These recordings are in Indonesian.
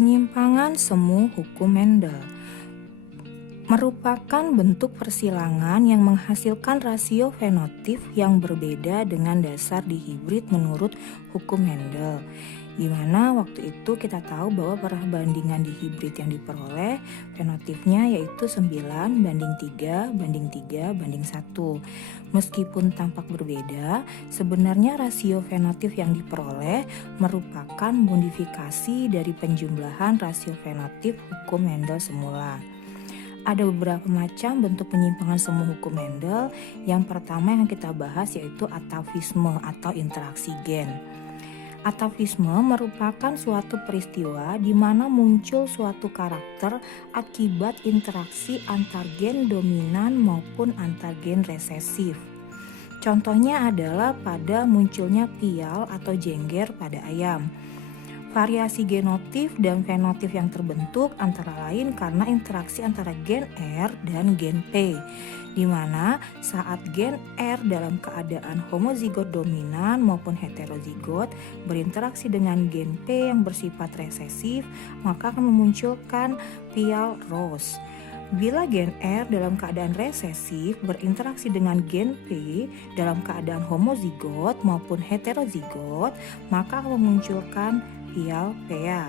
Penyimpangan semu hukum Mendel merupakan bentuk persilangan yang menghasilkan rasio fenotip yang berbeda dengan dasar dihibrid menurut hukum Mendel. Di mana waktu itu kita tahu bahwa perbandingan dihibrid yang diperoleh fenotipnya yaitu 9:3:3:1. Meskipun tampak berbeda, sebenarnya rasio fenotip yang diperoleh merupakan modifikasi dari penjumlahan rasio fenotip hukum Mendel semula. Ada beberapa macam bentuk penyimpangan semu hukum Mendel. Yang pertama yang kita bahas yaitu atavisme atau interaksi gen. Atavisme merupakan suatu peristiwa di mana muncul suatu karakter akibat interaksi antar gen dominan maupun antar gen resesif. Contohnya adalah pada munculnya pial atau jengger pada ayam. Variasi genotip dan fenotip yang terbentuk antara lain karena interaksi antara gen R dan gen P, di mana saat gen R dalam keadaan homozigot dominan maupun heterozigot berinteraksi dengan gen P yang bersifat resesif, maka akan memunculkan pial rose. Bila gen R dalam keadaan resesif berinteraksi dengan gen P dalam keadaan homozigot maupun heterozigot, maka akan memunculkan pial PA.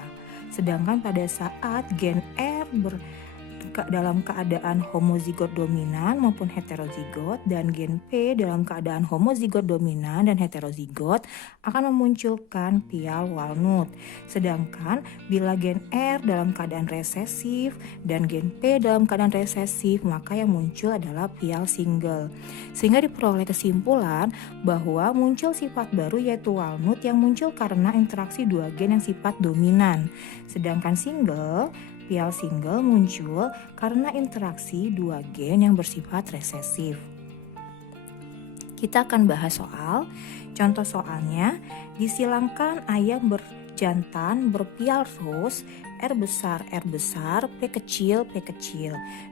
Sedangkan pada saat gen R dalam keadaan homozigot dominan maupun heterozigot dan gen P dalam keadaan homozigot dominan dan heterozigot akan memunculkan pial walnut. Sedangkan bila gen R dalam keadaan resesif dan gen P dalam keadaan resesif, maka yang muncul adalah pial single. Sehingga diperoleh kesimpulan bahwa muncul sifat baru yaitu walnut yang muncul karena interaksi dua gen yang sifat dominan. Sedangkan pial single muncul karena interaksi dua gen yang bersifat resesif. Kita akan bahas soal. Contoh soalnya, disilangkan ayam berjantan berpial rose R besar, P kecil,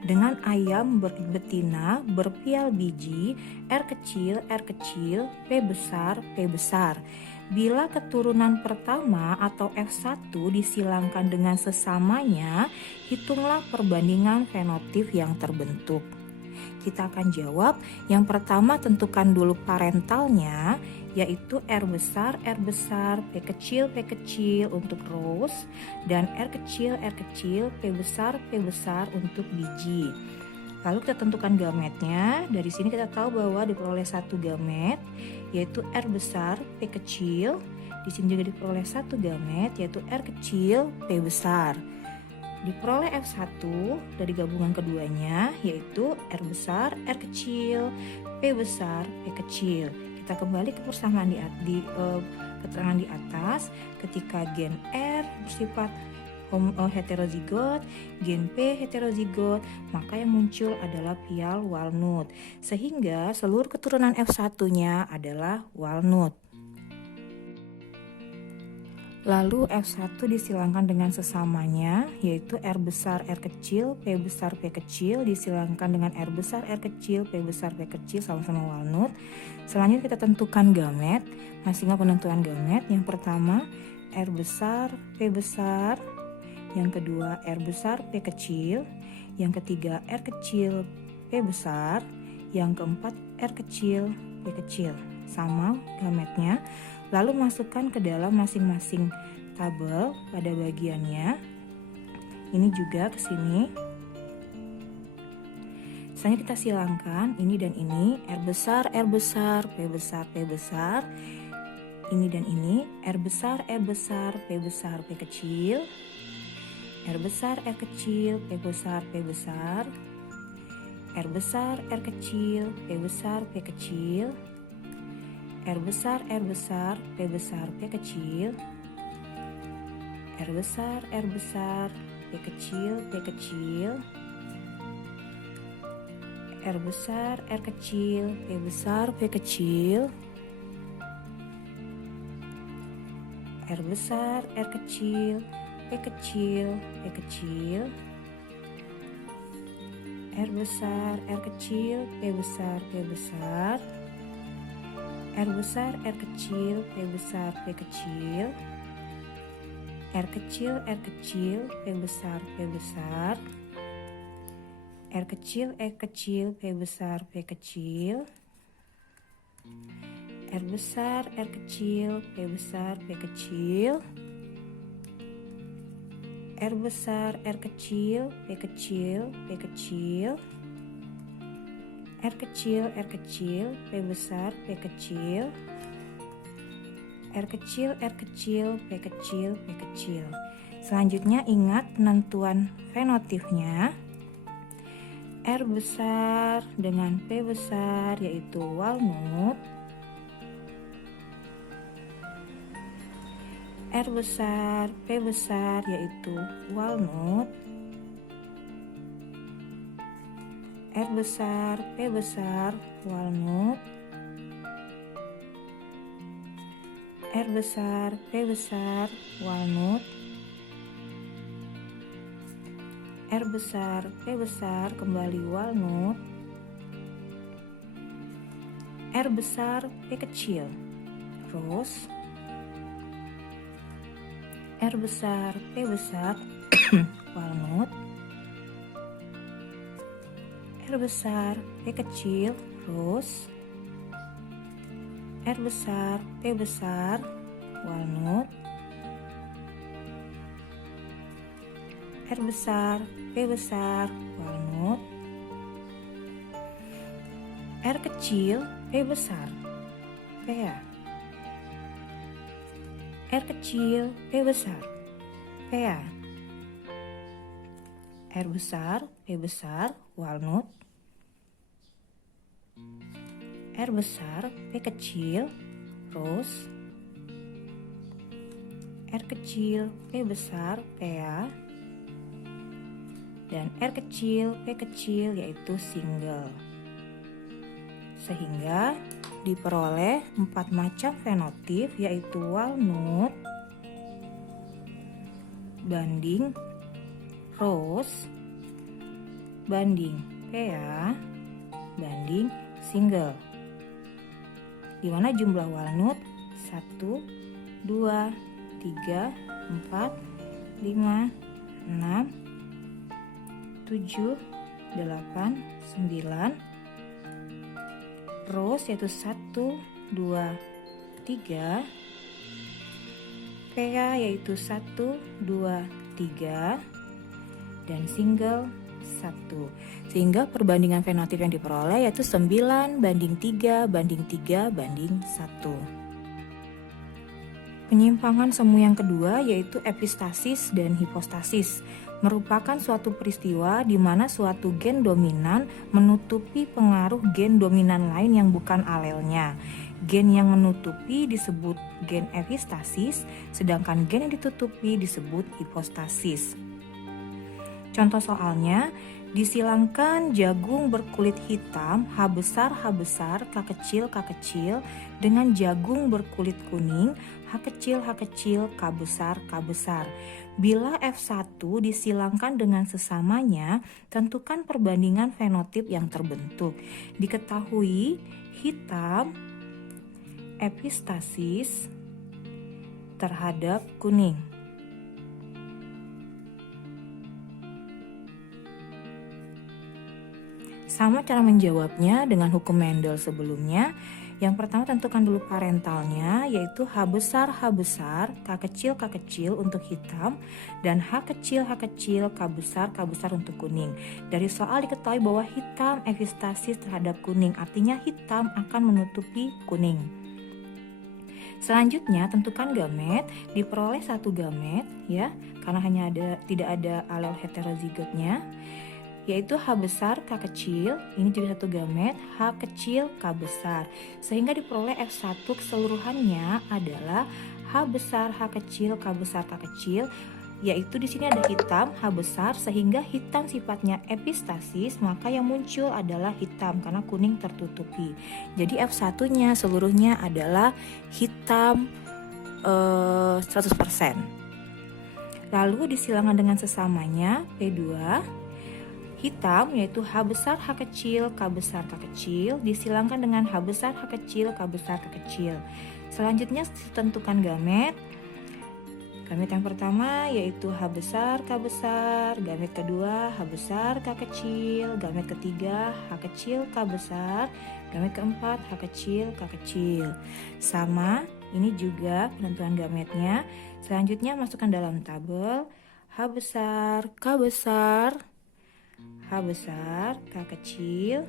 dengan ayam betina berpial biji R kecil, P besar. Bila keturunan pertama atau F1 disilangkan dengan sesamanya, hitunglah perbandingan fenotip yang terbentuk. Kita akan jawab. Yang pertama, tentukan dulu parentalnya, yaitu R besar, P kecil untuk rose, dan R kecil, P besar untuk biji. Lalu kita tentukan gametnya. Dari sini kita tahu bahwa diperoleh satu gamet yaitu R besar, P kecil. Di sini juga diperoleh satu gamet yaitu R kecil, P besar. Diperoleh F1 dari gabungan keduanya yaitu R besar, R kecil, P besar, P kecil. Kita kembali ke persamaan di keterangan di atas. Ketika gen R bersifat heterozigot, gen P heterozigot, maka yang muncul adalah pial walnut. Sehingga seluruh keturunan F1-nya adalah walnut. Lalu F1 disilangkan dengan sesamanya, yaitu R besar, R kecil, P besar, P kecil, disilangkan dengan R besar, R kecil, P besar, P kecil, sama-sama walnut. Selanjutnya kita tentukan gamet, masing-masing penentuan gamet. Yang pertama R besar, P besar. Yang kedua R besar, P kecil. Yang ketiga R kecil, P besar. Yang keempat R kecil, P kecil. Sama gametnya. Lalu masukkan ke dalam masing-masing tabel pada bagiannya. Ini juga ke sini. Selanjutnya kita silangkan ini dan ini. R besar, P besar, P besar. Ini dan ini. R besar, P besar, P kecil. R besar, R kecil, P besar, P besar. R besar, R kecil, P besar, P kecil. R besar, P besar, P kecil. R besar, P kecil, P kecil. R besar, R kecil, P besar, P kecil. R besar, R kecil, P kecil, P kecil. R besar, R kecil, P besar, P besar. R besar, R kecil, P besar, P kecil. R kecil, P besar, P besar. R kecil, P besar, P kecil. R besar, R kecil, P besar, P kecil. R besar, R kecil, P kecil, P kecil. R kecil, P besar, P kecil. R kecil, P kecil, P kecil. Selanjutnya ingat penentuan fenotipnya. R besar dengan P besar yaitu walnut. R besar, P besar yaitu walnut. R besar, P besar, walnut. R besar, P besar, walnut. R besar, P besar, kembali walnut. R besar, P kecil, rose. R besar, P besar, walnut. R besar, P kecil, rose. R besar, P besar, walnut. R besar, P besar, walnut. R kecil, P besar, pea. R kecil, P besar, pea. R besar, P besar, walnut. R besar, P kecil, rose. R kecil, P besar, pea. Dan R kecil, P kecil yaitu single. Sehingga diperoleh 4 macam fenotip yaitu walnut banding rose banding pea banding single. Di mana jumlah walnut 1, 2, 3, 4, 5, 6, 7, 8, 9. Rose yaitu 1, 2, 3. Pea yaitu 1, 2, 3. Dan single 1. Sehingga perbandingan fenotip yang diperoleh yaitu 9 banding 3 banding 3 banding 1. Penyimpangan semu yang kedua yaitu epistasis dan hipostasis, merupakan suatu peristiwa di mana suatu gen dominan menutupi pengaruh gen dominan lain yang bukan alelnya. Gen yang menutupi disebut gen epistasis, sedangkan gen yang ditutupi disebut hipostasis. Contoh soalnya, disilangkan jagung berkulit hitam H besar, K kecil dengan jagung berkulit kuning H kecil, K besar. Bila F1 disilangkan dengan sesamanya, tentukan perbandingan fenotip yang terbentuk. Diketahui hitam epistasis terhadap kuning. Sama cara menjawabnya dengan hukum Mendel sebelumnya. Yang pertama tentukan dulu parentalnya yaitu H besar, K kecil untuk hitam dan H kecil, K besar untuk kuning. Dari soal diketahui bahwa hitam epistasis terhadap kuning, artinya hitam akan menutupi kuning. Selanjutnya tentukan gamet, diperoleh satu gamet ya, karena tidak ada alel heterozigotnya, yaitu H besar, K kecil, ini juga satu gamet, H kecil, K besar. Sehingga diperoleh F1 keseluruhannya adalah H besar, H kecil, K kecil, yaitu di sini ada hitam, H besar, sehingga hitam sifatnya epistasis, maka yang muncul adalah hitam karena kuning tertutupi. Jadi F1-nya seluruhnya adalah hitam 100%. Lalu disilangkan dengan sesamanya P2, hitam yaitu H besar, H kecil, K kecil, disilangkan dengan H besar, H kecil, K kecil. Selanjutnya tentukan gamet. Gamet yang pertama yaitu H besar, K besar. Gamet kedua H besar, K kecil. Gamet ketiga H kecil, K besar. Gamet keempat H kecil, K kecil. Sama, ini juga penentuan gametnya. Selanjutnya masukkan dalam tabel H besar, K besar, H besar, K kecil,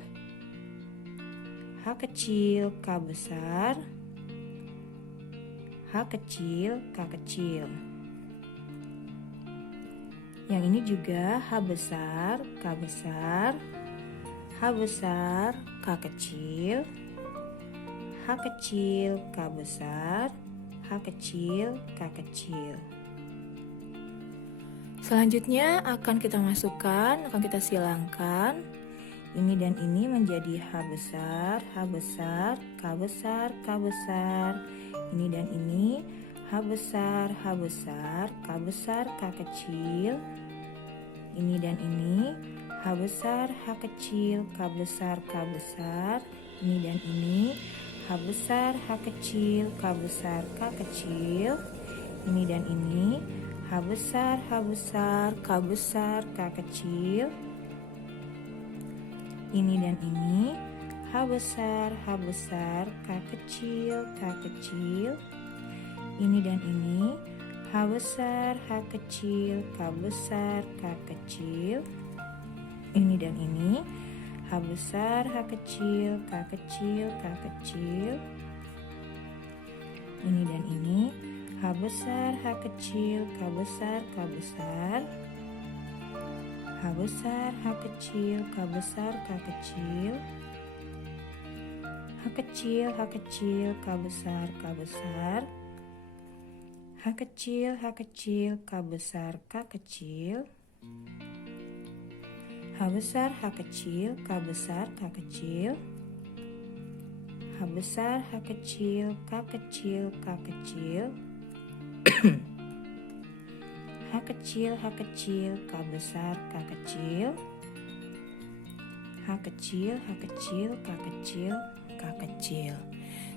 H kecil, K besar, H kecil, K kecil. Yang ini juga H besar, K besar, H besar, K kecil, H kecil, K besar, H kecil, K kecil. Selanjutnya akan kita masukkan, akan kita silangkan. Ini dan ini menjadi H besar, H besar, K besar, K besar. Ini dan ini H besar, H besar, K besar, K kecil. Ini dan ini H besar, H kecil, K besar, K besar. Ini dan ini H besar, H kecil, K besar, K kecil. Ini dan ini H besar, H besar, K besar, K kecil. Ini dan ini H besar, H besar, K kecil, K kecil. Ini dan ini H besar, H kecil, K besar, K kecil. Ini dan ini H besar, H kecil, K kecil, K kecil. Ini dan ini H besar, H kecil, K besar, K besar. H besar, H kecil, K besar, K kecil. H kecil, H kecil, K besar, K besar. H kecil, H kecil, K besar, K kecil. H besar, H kecil, K besar, K kecil. H besar, H kecil, K kecil, K kecil. H kecil, H kecil, K besar, K kecil. H kecil, H kecil, K kecil, K kecil.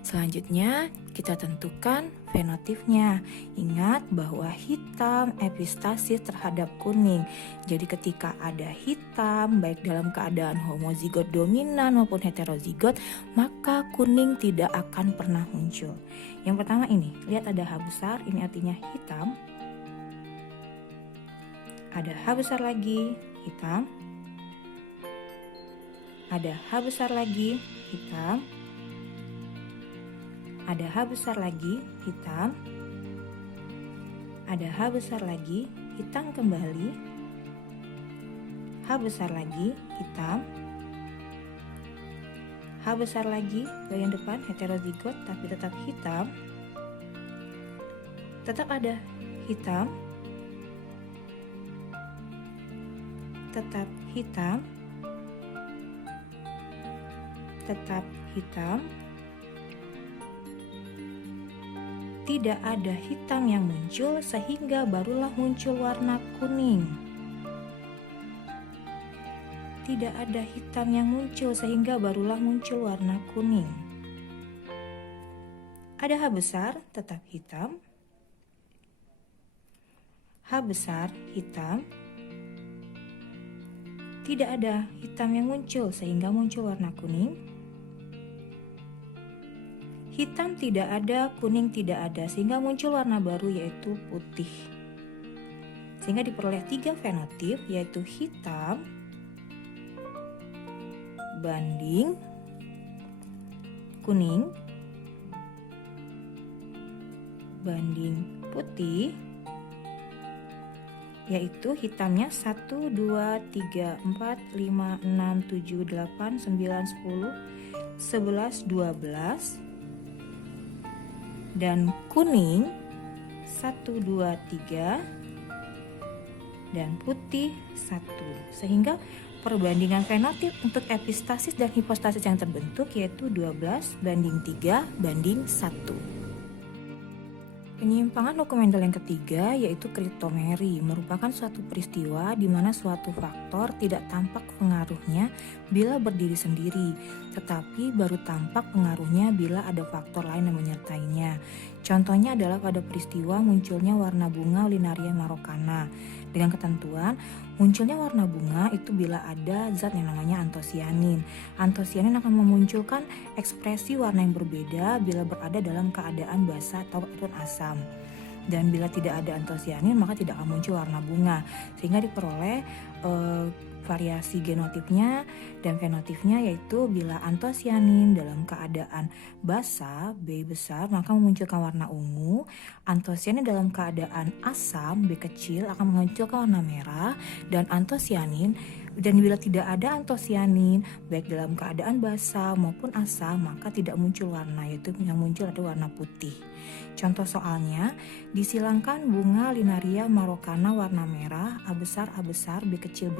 Selanjutnya kita tentukan fenotipnya. Ingat bahwa hitam epistasis terhadap kuning. Jadi ketika ada hitam baik dalam keadaan homozigot dominan maupun heterozigot, maka kuning tidak akan pernah muncul. Yang pertama ini, lihat ada H besar, ini artinya hitam. Ada H besar lagi, hitam. Ada H besar lagi, hitam. Ada H besar lagi, hitam. Ada H besar lagi, hitam kembali. H besar lagi, hitam. H besar lagi, bagian depan heterozigot tapi tetap hitam. Tetap ada hitam. Tetap hitam. Tetap hitam. Tidak ada hitam yang muncul sehingga barulah muncul warna kuning. Tidak ada hitam yang muncul sehingga barulah muncul warna kuning. Ada H besar, tetap hitam. H besar, hitam. Tidak ada hitam yang muncul sehingga muncul warna kuning. Hitam tidak ada, kuning tidak ada, sehingga muncul warna baru yaitu putih. Sehingga diperoleh 3 fenotip yaitu hitam banding kuning banding putih, yaitu hitamnya 1, 2, 3, 4, 5, 6, 7, 8, 9, 10, 11, 12. Dan kuning 1, 2, 3 dan putih 1. Sehingga perbandingan fenotip untuk epistasis dan hipostasis yang terbentuk yaitu 12 banding 3 banding 1. Penyimpangan dokumenter yang ketiga yaitu kriptomeri, merupakan suatu peristiwa di mana suatu faktor tidak tampak pengaruhnya bila berdiri sendiri, tetapi baru tampak pengaruhnya bila ada faktor lain yang menyertainya. Contohnya adalah pada peristiwa munculnya warna bunga Linaria marokana. Dengan ketentuan, munculnya warna bunga itu bila ada zat yang namanya antosianin. Antosianin akan memunculkan ekspresi warna yang berbeda bila berada dalam keadaan basah atau asam. Dan bila tidak ada antosianin maka tidak akan muncul warna bunga, sehingga diperoleh variasi genotipnya dan fenotipnya, yaitu bila antosianin dalam keadaan basa B besar maka memunculkan warna ungu, antosianin dalam keadaan asam B kecil akan memunculkan warna merah, dan antosianin dan bila tidak ada antosianin baik dalam keadaan basa maupun asam maka tidak muncul warna, yaitu yang muncul ada warna putih. Contoh soalnya, disilangkan bunga Linaria marokana warna merah A besar B kecil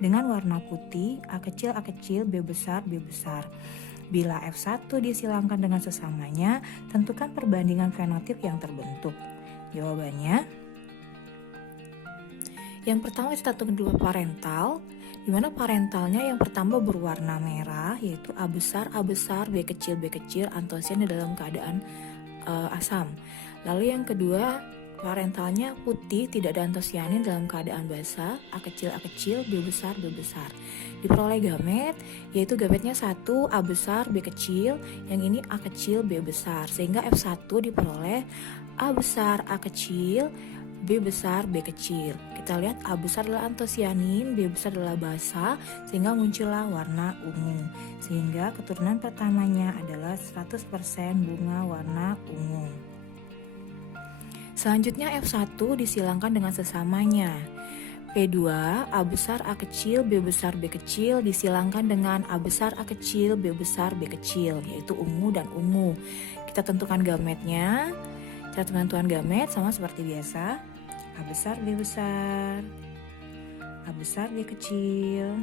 dengan warna putih A kecil B besar. Bila F1 disilangkan dengan sesamanya, tentukan perbandingan fenotip yang terbentuk. Jawabannya, yang pertama kita tentukan dulu parental, di mana parentalnya yang pertama berwarna merah yaitu A besar B kecil antosianin dalam keadaan asam. Lalu yang kedua parentalnya putih, tidak ada antosianin dalam keadaan basah A kecil B besar. Diperoleh gamet yaitu gametnya 1 A besar B kecil, yang ini A kecil B besar, sehingga F1 diperoleh A besar A kecil B besar B kecil. Kita lihat A besar adalah antosianin, B besar adalah basa, sehingga muncullah warna ungu. Sehingga keturunan pertamanya adalah 100% bunga warna ungu. Selanjutnya F1 disilangkan dengan sesamanya. P2 A besar A kecil B besar B kecil disilangkan dengan A besar A kecil B besar B kecil, yaitu ungu dan ungu. Kita tentukan gametnya. Cara penentuan gamet sama seperti biasa, A besar B besar, A besar B kecil,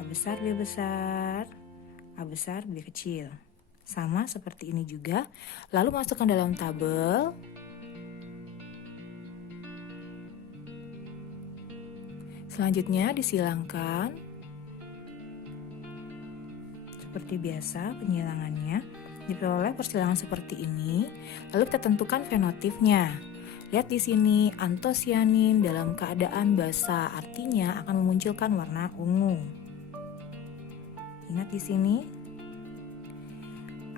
A besar B besar, A besar B kecil. Sama seperti ini juga. Lalu masukkan dalam tabel. Selanjutnya disilangkan. Seperti biasa penyilangannya. Diperoleh persilangan seperti ini, lalu kita tentukan fenotipnya. Lihat di sini, antosianin dalam keadaan basa, artinya akan memunculkan warna ungu. Ingat di sini,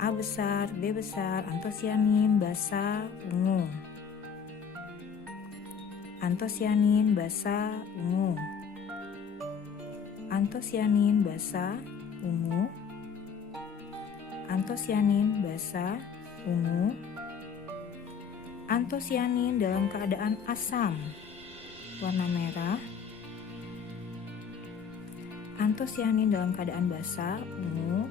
A besar, B besar, antosianin, basa, ungu. Antosianin, basa, ungu. Antosianin, basa, ungu. Antosianin basa ungu. Antosianin dalam keadaan asam warna merah. Antosianin dalam keadaan basa ungu.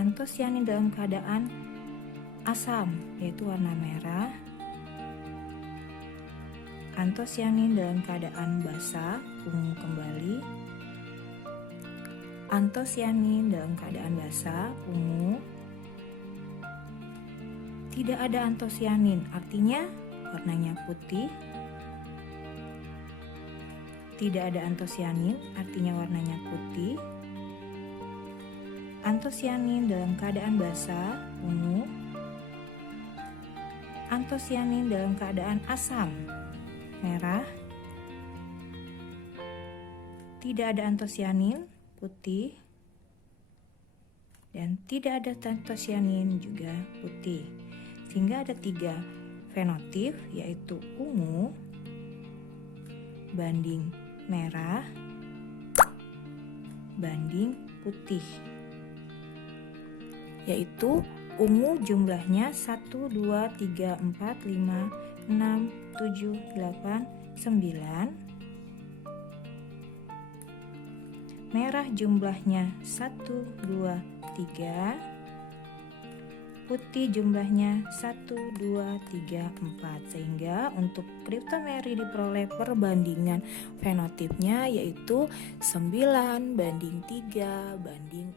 Antosianin dalam keadaan asam yaitu warna merah. Antosianin dalam keadaan basa ungu kembali. Antosianin dalam keadaan basa ungu. Tidak ada antosianin, artinya warnanya putih. Tidak ada antosianin, artinya warnanya putih. Antosianin dalam keadaan basa ungu. Antosianin dalam keadaan asam merah. Tidak ada antosianin, putih, dan tidak ada antosianin juga putih, sehingga ada 3 fenotip yaitu ungu banding merah banding putih, yaitu ungu jumlahnya 1, 2, 3, 4, 5, 6, 7, 8, 9. Merah jumlahnya 1, 2, 3. Putih jumlahnya 1, 2, 3, 4. Sehingga untuk kriptomeri diperoleh perbandingan fenotipnya yaitu 9 banding 3 banding